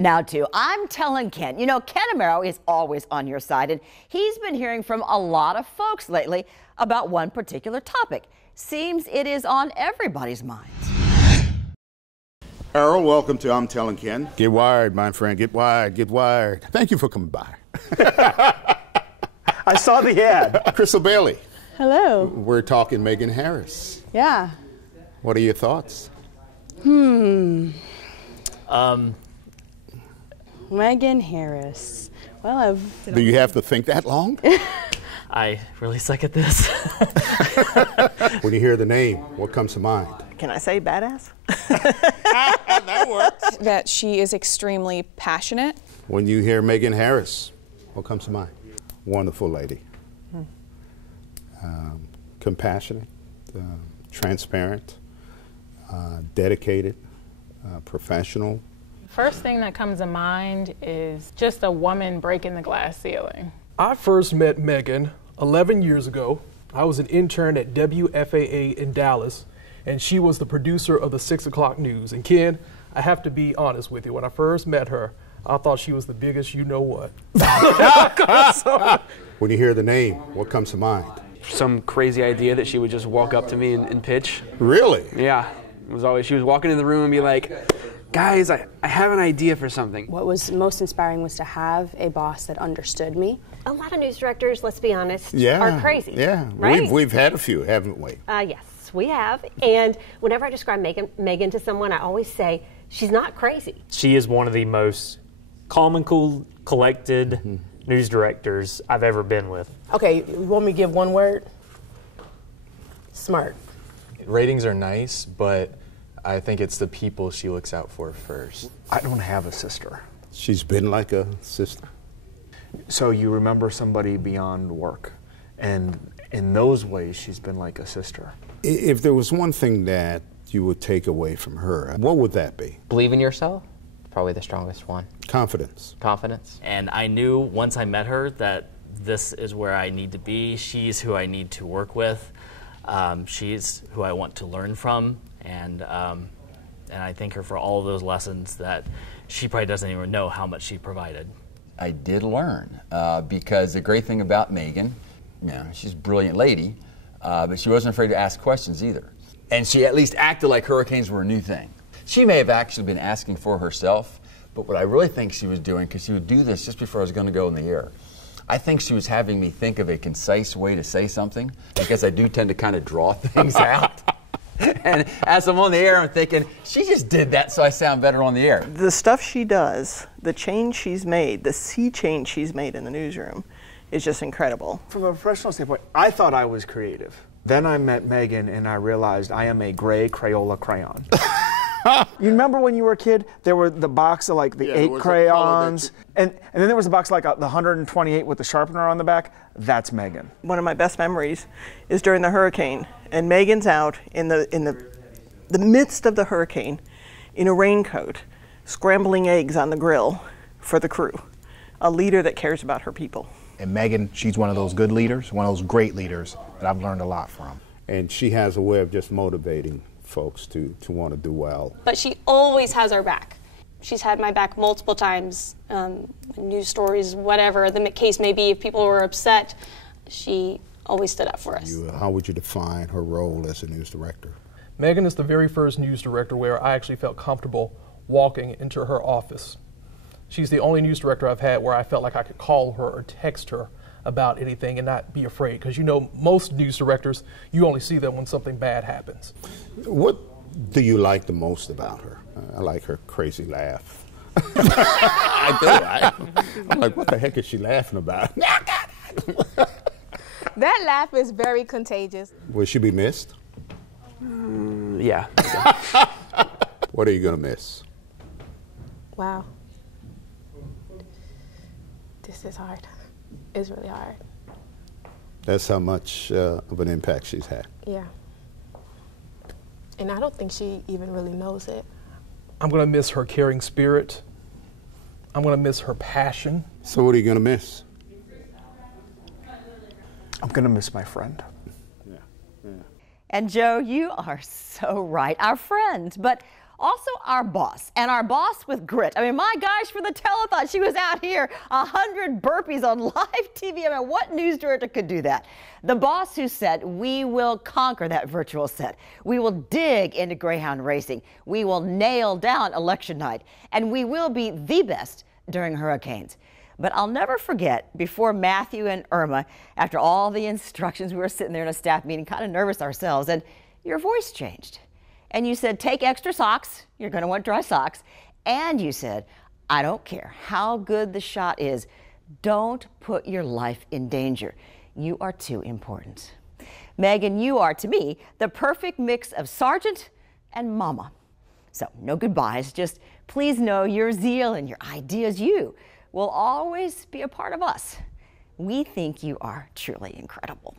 Now to I'm Telling Ken. You know, Ken Amaro is always on your side, and he's been hearing from a lot of folks lately about one particular topic. Seems it is on everybody's mind. Errol, welcome to I'm Telling Ken. Get wired, my friend. Get wired, get wired. Thank you for coming by. I saw the ad. Crystal Bailey. Hello. We're talking Megan Harris. Yeah. What are your thoughts? Megan Harris. Well, Do you have to think that long? I really suck at this. When you hear the name, what comes to mind? Can I say badass? That works. That she is extremely passionate. When you hear Megan Harris, what comes to mind? Wonderful lady. Compassionate, transparent, dedicated, professional. First thing that comes to mind is just a woman breaking the glass ceiling. I first met Megan 11 years ago. I was an intern at WFAA in Dallas, and she was the producer of the 6 o'clock news. And Ken, I have to be honest with you, when I first met her, I thought she was the biggest you-know-what. When you hear the name, what comes to mind? Some crazy idea that she would just walk up to me and pitch. Really? Yeah. It was always, she was walking in the room and be like, guys, I have an idea for something. what was most inspiring was to have a boss that understood me. A lot of news directors, let's be honest, Yeah. are crazy. Yeah. Right? We've had a few, haven't we? Yes, we have. And whenever I describe Megan to someone, I always say she's not crazy. She is one of the most calm and cool, collected news directors I've ever been with. Okay, you want me to give one word? Smart. Ratings are nice, but I think it's the people she looks out for first. I don't have a sister. She's been like a sister. So you remember somebody beyond work. And in those ways, she's been like a sister. If there was one thing that you would take away from her, what would that be? Believe in yourself, probably the strongest one. Confidence. Confidence. And I knew once I met her that this is where I need to be. She's who I need to work with. She's who I want to learn from. And I thank her for all of those lessons that she probably doesn't even know how much she provided. I did learn because the great thing about Megan, you know, she's a brilliant lady, but she wasn't afraid to ask questions either. And she at least acted like hurricanes were a new thing. She may have actually been asking for herself, but what I really think she was doing, because she would do this just before I was going to go in the air, I think she was having me think of a concise way to say something, because I do tend to kind of draw things out. And as I'm on the air, I'm thinking, she just did that so I sound better on the air. The stuff she does, the change she's made, the sea change she's made in the newsroom is just incredible. From a professional standpoint, I thought I was creative. Then I met Megan and I realized I am a gray Crayola crayon. You remember when you were a kid, there were the box of like the 8 crayons, and then there was a box like the 128 with the sharpener on the back. That's Megan. One of my best memories is during the hurricane, and Megan's out in the midst of the hurricane in a raincoat, scrambling eggs on the grill for the crew. A leader that cares about her people. And Megan, she's one of those good leaders, one of those great leaders that I've learned a lot from. And she has a way of just motivating folks to want to do well. But she always has our back. She's had my back multiple times, news stories, whatever the case may be. If people were upset, she always stood up for us. How would you define her role as a news director? Megan is the very first news director where I actually felt comfortable walking into her office. She's the only news director I've had where I felt like I could call her or text her about anything and not be afraid. Because you know, most news directors, you only see them when something bad happens. What do you like the most about her? I like her crazy laugh. I do. I'm like, what the heck is she laughing about? That laugh is very contagious. Will she be missed? Yeah. What are you going to miss? Wow. This is hard. It's really hard. That's how much of an impact she's had. Yeah. And I don't think she even really knows it. I'm going to miss her caring spirit. I'm going to miss her passion. So what are you going to miss? I'm going to miss my friend. And Joe, you are so right, our friend. But Also our boss, and our boss with grit. I mean, my gosh, for the telethon, she was out here 100 burpees on live TV. I mean, what news director could do that? The boss who said, we will conquer that virtual set. We will dig into Greyhound racing. We will nail down election night, and we will be the best during hurricanes. But I'll never forget, before Matthew and Irma, after all the instructions, we were sitting there in a staff meeting, kind of nervous ourselves, and your voice changed. And you said, take extra socks. You're going to want dry socks. And you said, I don't care how good the shot is. Don't put your life in danger. You are too important. Megan, you are, to me, the perfect mix of sergeant and mama. So no goodbyes, just please know your zeal and your ideas, you will always be a part of us. We think you are truly incredible.